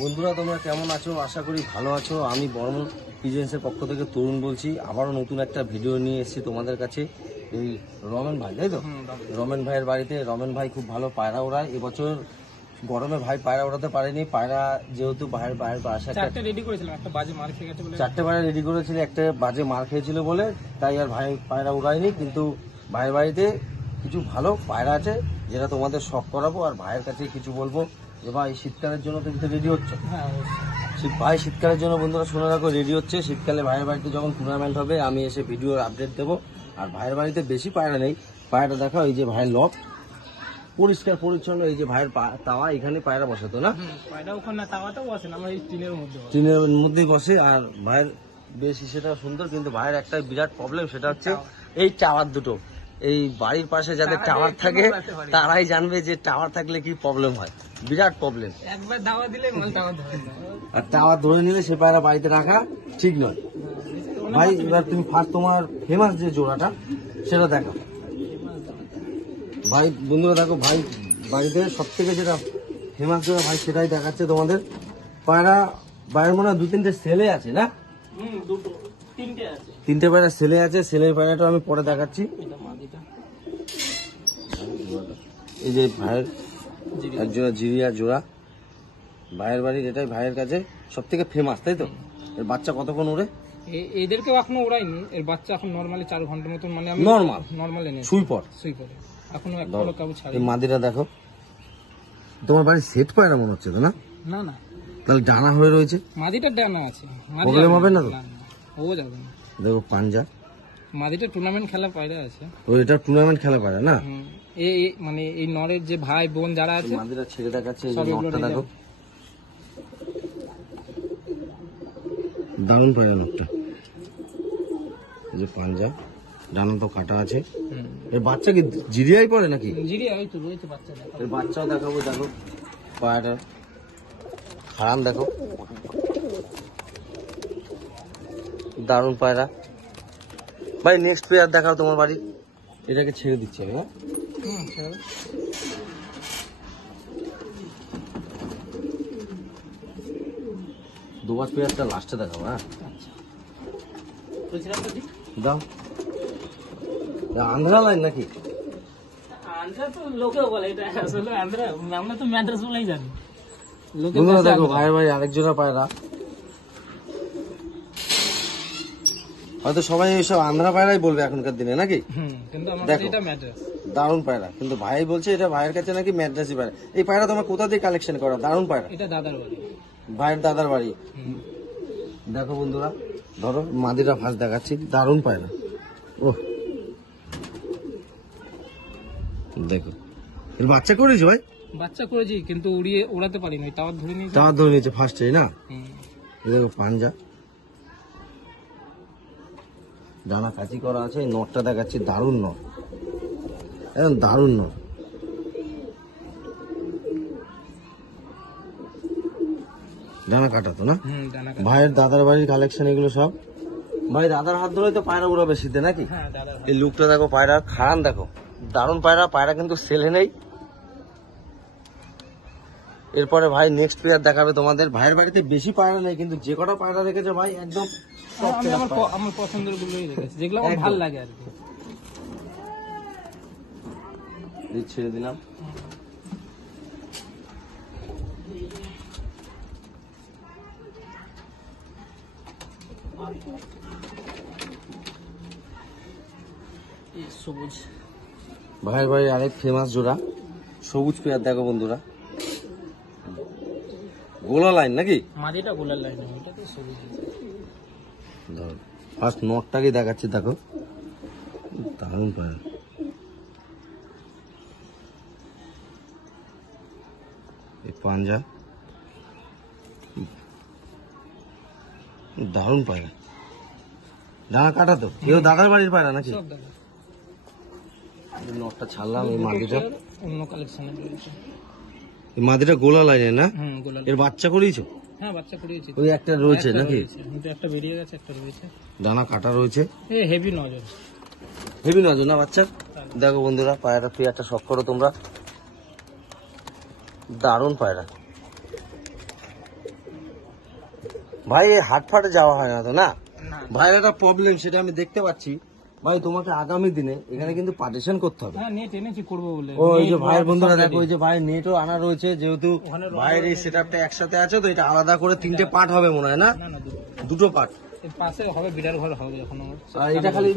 বন্ধুরা তোমরা কেমন আছো? আশা করি ভালো আছো। আমি বর্মন পিজেন্সের পক্ষ থেকে তরুণ বলছি। আবারও নতুন একটা ভিডিও নিয়ে এসেছি তোমাদের কাছে। এই রমেন ভাই, তাই তো? রমেন ভাইয়ের বাড়িতে। রমেন ভাই খুব ভালো পায়রা ওড়ায়। এবছর গরমে ভাই পায়রা ওড়াতে পারেনি। পায়রা যেহেতু বাইরের বাসা চারটে রেডি করেছিলাম, একটা বাজে মার খেয়ে গেছে বলে। চারটে পায়রা রেডি করেছিল, একটা বাজে মার খেয়েছিল বলে তাই আর ভাই পায়রা উড়ায়নি। কিন্তু ভাইয়ের বাড়িতে কিছু ভালো পায়রা আছে যেটা তোমাদের শখ করাবো। আর ভাইয়ের কাছে কিছু বলবো যে ভাই শীতকালের জন্য তুমি তো রেডি হচ্ছ। হ্যাঁ, ভাই শীতকালের জন্য বন্ধুরা শুনে রাখো, রেডি হচ্ছে। শীতকালে ভাইয়ের বাড়িতে যখন টুর্নামেন্ট হবে আমি এসে ভিডিওর আপডেট দেবো। আর ভাইয়ের বাড়িতে বেশি পায়রা নেই। পায়রাটা দেখো, এই যে ভাইয়ের লক পরিষ্কার পরিচ্ছন্ন। এই যে ভাইয়ের তাওয়া, এখানে পায়রা বসাতো না, পায়রা ওখানে তাওয়াটাও বসে না, আমার এই টিনের মধ্যে বসে। টিনের মধ্যেই বসে। আর ভাইয়ের বেশ সেটা সুন্দর, কিন্তু ভাইয়ের একটা বিরাট প্রবলেম, সেটা হচ্ছে এই টাওয়ার দুটো। এই বাড়ির পাশে যাদের টাওয়ার থাকে তারাই জানবে যে টাওয়ার থাকলে কি প্রবলেম হয়। বিরাট প্রবলেম। একবার দাওয়া দিলে মাল টাওয়ার ধরে না। আর টাওয়ার ধরে নিলে সে পায়রা বাড়িতে রাখা ঠিক নয়। ভাই এবার তুমি ফার্স্ট তোমার ফেমাস যে জোড়াটা সেটা দেখো। ভাই বন্ধুরা দেখো, ভাই বাড়িতে সব থেকে যেটা ফেমাস জোড়া ভাই সেটাই দেখাচ্ছে তোমাদের। পায়রা বাইরের মনে হয় 2-3টে ছেলে আছে না? দুটো তিনটে আছে। 3টে পায়রা ছেলে আছে। ছেলের পায়রাটা আমি পরে দেখাচ্ছি। এটা মাদিটা। এই যে ভাইয়ের এক জোড়া জিরিয়া জোড়া। ভাইয়ের বাড়ির এটাই ভাইয়ের কাছে সব থেকে ফেমাস, তাই তো? এর বাচ্চা কতক্ষণ ওড়ে? এদেরকেও এখনো ওড়াইনি। এর বাচ্চা এখন নরমালি 4 ঘন্টার মতন, মানে আমি নরমাল এনে সুই পর এখনো এখনো কাবু ছাড়ি। এই মাদিরা দেখো। তোমার বাড়ির সেট পায়রা মনে হচ্ছে তো না? না না, তাহলে ডানা হয়ে রয়েছে, মাদিটার ডানা আছে। প্রবলেম হবে না তো? ও যাবে না। দেখো পাঞ্জা, মাদিটা টুর্নামেন্ট খেলা পায়রা আছে। ও এটা টুর্নামেন্ট খেলা পায়রা না? মানে এই নরের যে ভাই বোন যারা আছে, মাদিরা ছেড়ে দেখাচ্ছে। এই সব যে এগুলো নটটা নিয়ে দেখো, দারুণ পায়রা নটটা। এই যে পাঞ্জা, ডানা তো কাটা আছে। এর বাচ্চা কি জিরিয়াই পড়ে নাকি? জিরিয়া ওই তো রয়েছে বাচ্চা। দেখো এর বাচ্চাও দেখাবো। দেখো পায়রা হারাম, দেখো দারুণ পায়রা। ভাই নেক্সট পেয়ার দেখাও তোমার বাড়ি। এটাকে ছেড়ে দিচ্ছে আমি। হ্যাঁ, দুবার পেয়ারটা লাস্টে দেখাবো। হ্যাঁ দাও। আন্ধ্রা লাইন নাকি? আন্ধ্রা তো লোকেও বলে, এটা আসলে আন্ধ্রা, আমরা তো ম্যাড্রাস বলেই জানি। বন্ধুরা দেখো ভাইয়ের ভাই আরেক জোড়া পায়রা। হয়তো সবাই এইসব আন্ধ্রা পায়রাই বলবে এখনকার দিনে নাকি? কিন্তু আমাদের এটা ম্যাড্রাস। দারুণ পায়রা, কিন্তু ভাই বলছে এটা ভাইয়ের কাছে নাকি ম্যাড্রাসি পায়রা। এই পায়রা তোমার কোথা থেকে কালেকশন করা? দারুণ পায়রা। এটা দাদার বাড়ি, ভাইয়ের দাদার বাড়ি। দেখো বন্ধুরা, ধরো মাদিরা ফার্স্ট দেখাচ্ছি। দারুণ পায়রা। ও দেখো, এর বাচ্চা করেছো ভাই? বাচ্চা করেছি কিন্তু ওড়াতে পারিনি, টাওয়ার ধরে নিয়েছি। টাওয়ার ধরে নিয়েছে ফার্স্টে না? দেখো পাঞ্জা, ডানা কাচি করা আছে। এই নটটা দেখাচ্ছি, দারুণ নট, একদম দারুণ নট। ডানা কাটা তো না? ভাইয়ের দাদার বাড়ির কালেকশন এগুলো সব। ভাই দাদার হাত ধরে তো পায়রা উড়াবে শীতে নাকি? এই লুকটা দেখো পায়রা, খারান দেখো, দারুণ পায়রা। পায়রা কিন্তু ছেলে নেই। এরপরে ভাই নেক্সট পেয়ার দেখাবে তোমাদের। ভাইয়ের বাড়িতে বেশি পায়রা নেই, কিন্তু যে কটা পায়রা রেখেছে ভাই একদম আমার পছন্দের গুলোই রেখেছি, যেগুলো আমার ভালো লাগে আর কি। ছেড়ে দিলাম। সবুজ ভাইয়ের বাড়ির আরেক ফেমাস জোড়া সবুজ পেয়ার। দেখো বন্ধুরা, গোলা লাইন নাকি? মাদিটা গোলার লাইন, এটা তো সবুজ। ধরো ফার্স্ট নটটাকে দেখাচ্ছি। দেখো দারুণ পায়রা। এই পাঞ্জা, দারুণ পায়রা। ডানা কাটা তো? কেউ দাদার বাড়ির পায়রা নাকি? নটটা ছাড়লাম। এই মাদিটা অন্য কালেকশনে রয়েছে। এই মাদিটা গোলা লাইনে না? এর বাচ্চা করিয়েছো? হ্যাঁ, বাচ্চা করিয়েছি। ওই একটা রয়েছে নাকি? কিন্তু একটা বেরিয়ে গেছে, একটা রয়েছে। ডানা কাটা রয়েছে। হেভি নজর, হেভি নজর না বাচ্চা? দেখো বন্ধুরা পায়রা, পেয়ারটা শখ করো তোমরা। দারুণ পায়রা। ভাই এই হাট ফাটে যাওয়া হয় না তো না? না ভাই একটা প্রবলেম সেটা আমি দেখতে পাচ্ছি ভাই, তোমাকে আগামী দিনে এখানে কিন্তু পার্টিশন করতে হবে। হ্যাঁ নেট এনেছি করবো বলে। ওই যে Net, ভাইয়ের board বন্ধুরা সব দেখো, ready। ওই যে ভাই নেটও আনা রয়েছে, যেহেতু ওখানে ভাইয়ের এই সেটআপটা একসাথে আছে তো এটা আলাদা করে 3টে পার্ট হবে মনে হয় না? না না দুটো পার্ট। এর পাশে হবে বিড়ার ঘর হবে এখন আমার। আর এটা খালি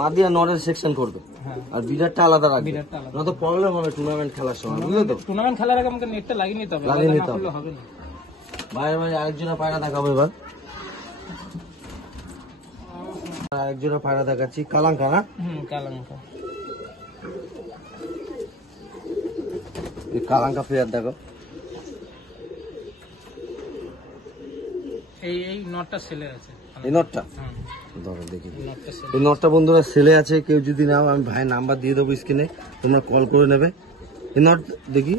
মাদিয়া নরের সেকশন করবে, হ্যাঁ আর বিরাটটা আলাদা রাখবে। বিরাটটা আলাদা। না তো প্রবলেম হবে টুর্নামেন্ট খেলার সময়, বুঝলে তো? টুর্নামেন্ট খেলার আগে আমাকে নেটটা লাগিয়ে নিতে হবে, লাগিয়ে আলাদা নিতে না হবে। করলে হবে না। ভাইয়ের ভাই আরেকজনের পায়রা দেখাবো এবার। আরেকজনের পায়রা দেখাচ্ছি, কালাঙ্কা না? কালাঙ্কা। এই কালাঙ্কা প্লেয়ার দেখো, এই নটটা সেলে আছে। এই নটটা হ্যাঁ ধরো দেখি। এই নটটা সেলে। এই নটটা বন্ধুরা সেলে আছে, কেউ যদি নাও আমি ভাইয়ের নাম্বার দিয়ে দেবো স্ক্রিনে, তোমরা কল করে নেবে। এই নট দেখি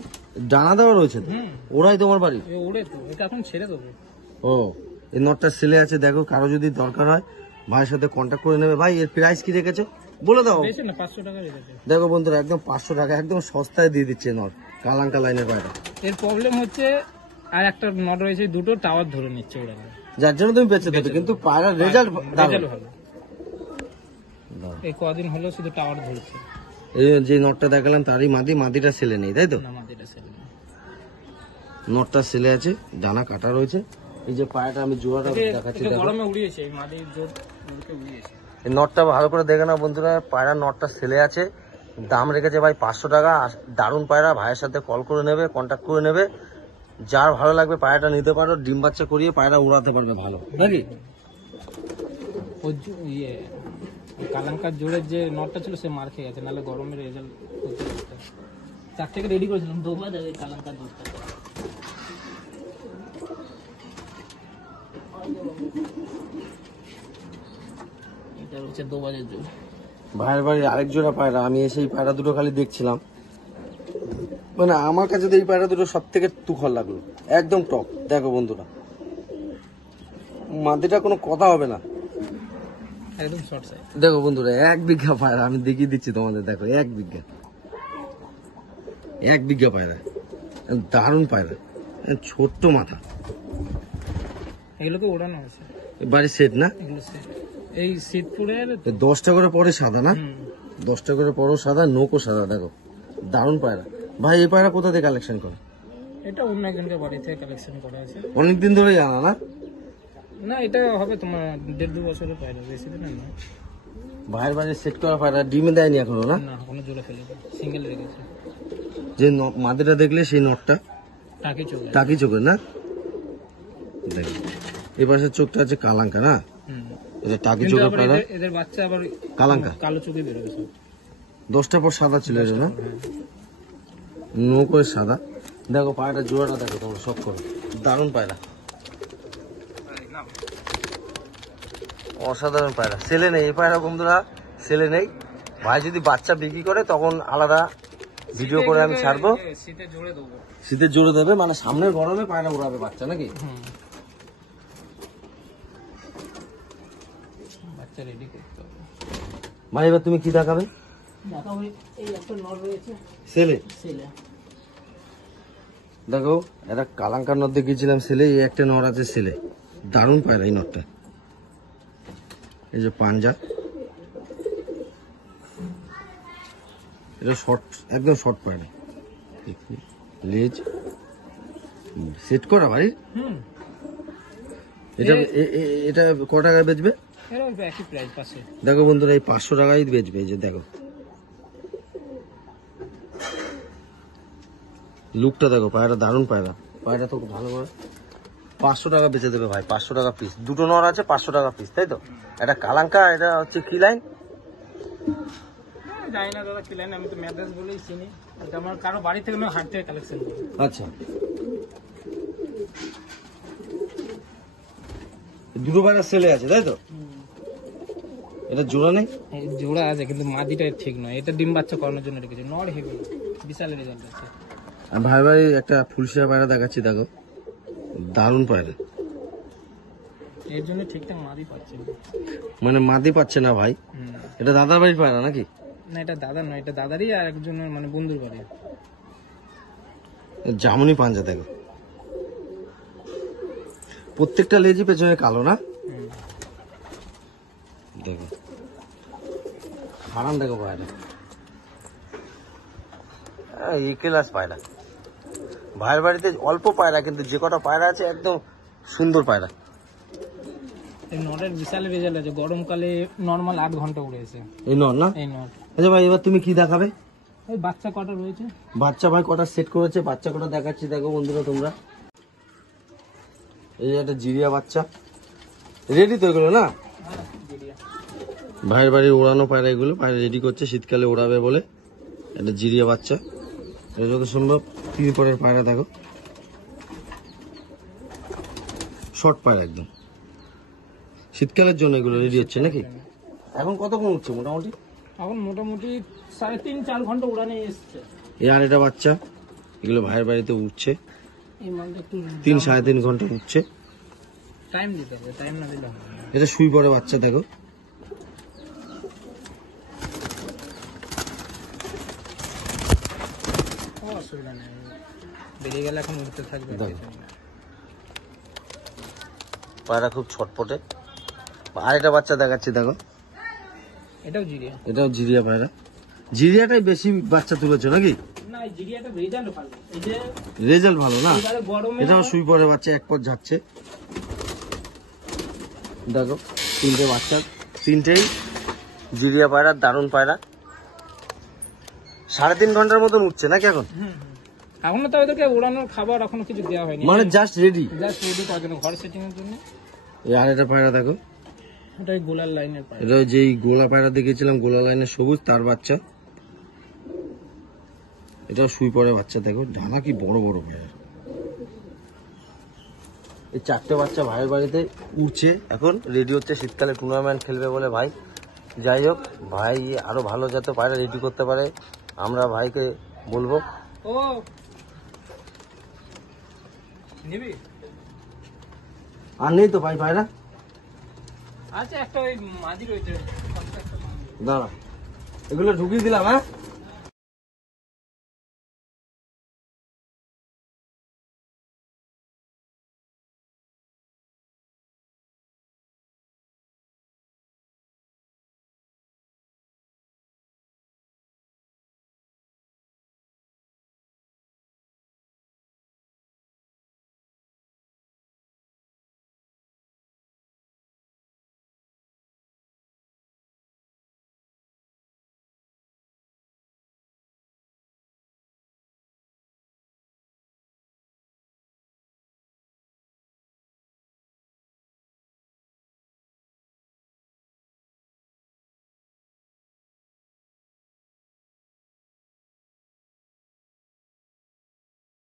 ডানা দেওয়া রয়েছে তো? ওরাই তোমার বাড়ি? এ উড়ে তো, এটা এখন ছেড়ে দেবো। ও, এই নটটা সেলে আছে দেখো, কারো যদি দরকার হয় ভাইয়ের সাথে কন্ট্যাক্ট করে নেবে। ভাই এর প্রাইস কি রেখেছো বলে দাও। বেশি না 500 টাকা রেখেছে। দেখো বন্ধুরা একদম 500 টাকা, একদম সস্তায় দিয়ে দিচ্ছে নট কালাঙ্কা লাইনের পায়রা। এর প্রবলেম হচ্ছে আর একটা নট রয়েছে, দুটো টাওয়ার ধরে নিচ্ছে ওরা, যার জন্য তুমি বেঁচে থাকো, কিন্তু পায়রার রেজাল্ট রেজাল্ট ভালো। এই কদিন হলো শুধু টাওয়ার ধরছে। এই যে নটটা দেখালাম তারই মাদিটা সেলে নেই, তাই তো? না মাটিটা সেলে না। নটটা সেলে আছে, ডানা কাটা রয়েছে। এই যে পায়রাটা আমি জোড়াটা দেখাচ্ছি এটা দেখো, গরমে উড়িয়েছে, এই মাটির জোর জোরকে উড়িয়েছে। এই নটটা ভালো করে দেখে না বন্ধুরা, পায়রার নটটা সেলে আছে, দাম রেখেছে ভাই 500 টাকা। দারুণ পায়রা, ভাইয়ের সাথে কল করে নেবে, কন্ট্যাক্ট করে নেবে, যার ভালো লাগবে পায়রাটা নিতে পারো। ডিম বাচ্চা করিয়ে পায়রা উড়াতে পারবে ভালো, নাকি? ইয়ে কালাঙ্কার জোরের যে নটটা ছিল সে মার খেয়ে গেছে, নাহলে গরমের রেজাল্ট করতে করতে 4 থেকে রেডি করেছিলাম, দোবা দেবে কালাঙ্কার জোরটা। এটা হচ্ছে দোবাজের জোর। ভাইয়ের বাড়ির আরেক জোড়া পায়রা, আমি এসে এই পায়রা দুটো খালি দেখছিলাম, মানে আমার কাছে তো এই পায়রা দুটো সব থেকে তুখর লাগলো, একদম টপ। দেখো বন্ধুরা মাদিটা কোনো কথা হবে না, একদম শর্ট সাইজ। দেখো বন্ধুরা 1 বিঘা পায়রা, আমি দেখিয়ে দিচ্ছি তোমাদের, দেখো 1 বিঘা পায়রা, দারুণ পায়রা, ছোট্ট মাথা। এগুলোকে ওড়ানো হয়েছে, বাড়ির সেট না? এগুলো সেট। এই শীতপুরের 10টা করে পরে সাদা না? 10টা করে পরও সাদা, নোকও সাদা, দেখো দারুণ পায়রা। ভাই এই পায়রা কোথা থেকে কালেকশন করে? এটা অন্য একজনকে বাড়ি থেকে কালেকশন করা আছে। অনেকদিন ধরেই আনা না? না এটা হবে তোমার 1.5-2 বছরের পায়রা, বেশি দিনের না। ভাইয়ের বাড়ির সেট করা পায়রা ডিমে দেয়নি এখনো না? না কোনো জোড়া ফেলে সিঙ্গেল রেখেছে। যে মাদিটা দেখলে সেই নটটা টাকি চলে। টাকি চোখের না? দেখো এই পাশের চোখটা আছে কালাঙ্কা না? এটা টাকি কিন্তু চোখের আবার পায়রা, এদের বাচ্চা আবার কালাঙ্কা। কালো চোখে বেরোবে সব। 10টা পর সাদা ছিল এটা না? নৌকোয় সাদা। দেখো পায়রাটা জোড়াটা দেখো তোমরা সব করে, দারুণ পায়রা, অসাধারণ পায়রা। সেলে নেই এই পায়রা বন্ধুরা, সেলে নেই। ভাই যদি বাচ্চা বিক্রি করে তখন আলাদা ভিডিও করে আমি ছাড়বো। শীতে জোড়ে দেবো। শীতের জোরে দেবে, মানে সামনের গরমে পায়রা উড়াবে বাচ্চা, নাকি? বাচ্চা রেডি করতে হবে। ভাই এবার তুমি কি দেখাবে? দেখা ওই এই একটা নর রয়েছে সেলে। সেলে। দেখো এটা কালাঙ্কার নদ দেখিয়েছিলাম সেলে, এই একটা নর আছে সেলে, দারুণ পায়রা এই নরটা। এই যে পাঞ্জা, এটা শর্ট, একদম শর্ট পায়রা, লেজ সেট করা ভাই। এটা এটা ক টাকায় বেচবে? এর ওই একই প্রাইস পাশে। দেখো বন্ধুরা এই 500 টাকায় বেচবে। এই যে দেখো লুকটা দেখো, পায়রা দারুণ পায়রা, পায়রা তো খুব ভালো করে 500 টাকা বেচে দেবে ভাই, 500 টাকা পিস। দুটো নর আছে 500 টাকা পিস, তাই তো? এটা কালাঙ্কা, এটা হচ্ছে কি লাইন জানি না দাদা কি লাইন, আমি তো ম্যাড্রাস বলেই চিনি। এটা আমার কারো বাড়ি থেকে আমি হাট থেকে কালেকশন করি। আচ্ছা দুটো পায়রা সেলে আছে, তাই তো? এটা জোড়া নেই? এই জোড়া আছে কিন্তু মাদিটা ঠিক নয়, এটা ডিম বাচ্চা করানোর জন্য রেখেছে। নর হেভি বিশাল রেজাল্ট আছে। আর ভাই ভাই একটা ফুলশিয়া পায়রা দেখাচ্ছি, দেখো দারুণ পায়রা, এর জন্য ঠিকঠাক মাদি পাচ্ছে না। মানে মাদি পাচ্ছে না ভাই। এটা দাদার বাড়ির পায়রা নাকি? না এটা দাদার নয়, এটা দাদারই আর একজনের মানে বন্ধুর বাড়ি। জামুনি পাঞ্জা দেখো, প্রত্যেকটা লেজই পেছনে কালো না? হুম। দেখো হারান, দেখো পায়রা এই ক্লাস পায়রা। ভাইয়ের বাড়িতে অল্প পায়রা, কিন্তু যে কটা পায়রা আছে একদম সুন্দর পায়রা। এই নটের বিশাল রেজাল্ট আছে, গরমকালে নর্মাল 8 ঘন্টা উড়েছে এই নর না? এই নট। আচ্ছা ভাই, এবার তুমি কি দেখাবে? ওই বাচ্চা কটা রয়েছে। বাচ্চা ভাই কটা সেট করেছে, বাচ্চা কটা দেখাচ্ছি, দেখো বন্ধুরা তোমরা। এই যে একটা জিরিয়া বাচ্চা রেডি তো এগুলো না? ভাইয়ের বাড়ির ওড়ানো পায়রা, এগুলো পায়রা রেডি করছে শীতকালে ওড়াবে বলে। একটা জিরিয়া বাচ্চা, এটা যত সম্ভব 3 পরের পায়রা। দেখো শর্ট পায়রা, একদম শীতকালের জন্য এগুলো রেডি হচ্ছে নাকি? এখন কতক্ষণ উঠছে মোটামুটি? এখন মোটামুটি 3.5-4 ঘন্টা উড়ানে এসছে। এই আর এটা বাচ্চা, এগুলো ভাইয়ের বাড়িতে উঠছে এই মালটা একটু 3-3.5 ঘন্টা উঠছে। টাইম দিতে হবে, টাইম না দিলে হবে না। এটা শুই পড়ে বাচ্চা, দেখো অসুবিধা নেই, বেরিয়ে গেলে এখন উঠতে থাকবে। পায়রা খুব ছটপটে। আরেকটা বাচ্চা দেখাচ্ছি, দেখো এটাও জিরিয়া। এটাও জিরিয়া পায়রা। জিরিয়াটাই বেশি বাচ্চা তুলেছো নাকি? না, এই জিরিয়াটা রেজাল্ট ভালো। এই যে রেজাল্ট ভালো না? এবারে গরমে এটাও শুই পড়ে বাচ্চা, এক পর যাচ্ছে। দেখো 3টে বাচ্চা, 3টেই জিরিয়া পায়রা, দারুণ পায়রা। 3.5 ঘন্টার মতন উঠছে নাকি এখন? এখনো তো ওদেরকে উড়ানোর খাবার এখনো কিছু দেওয়া হয়নি, মানে জাস্ট রেডি। জাস্ট রেডি করার জন্য, ঘর সেটিং এর জন্য। এই আরেকটা পায়রা দেখো, এটা ওই গোলার লাইনের পায়। এটা যেই গোলা পায়রা দেখেছিলাম, গোলা লাইনের সবুজ, তার বাচ্চা। এটাও শুই পড়ে বাচ্চা, দেখো ডানা কি বড় বড় পায়রা। এই 4টে বাচ্চা ভাইয়ের বাড়িতে উঠছে, এখন রেডি হচ্ছে শীতকালে টুর্নামেন্ট খেলবে বলে ভাই। যাই হোক, ভাই আরো ভালো যাতে পায়রা রেডি করতে পারে আমরা ভাইকে বলবো। ও নিবি? আর নেই তো ভাই পায়রা? আচ্ছা, একটা ওই মাঝি রয়েছে। দাঁড়া, এগুলো ঢুকিয়ে দিলাম। হ্যাঁ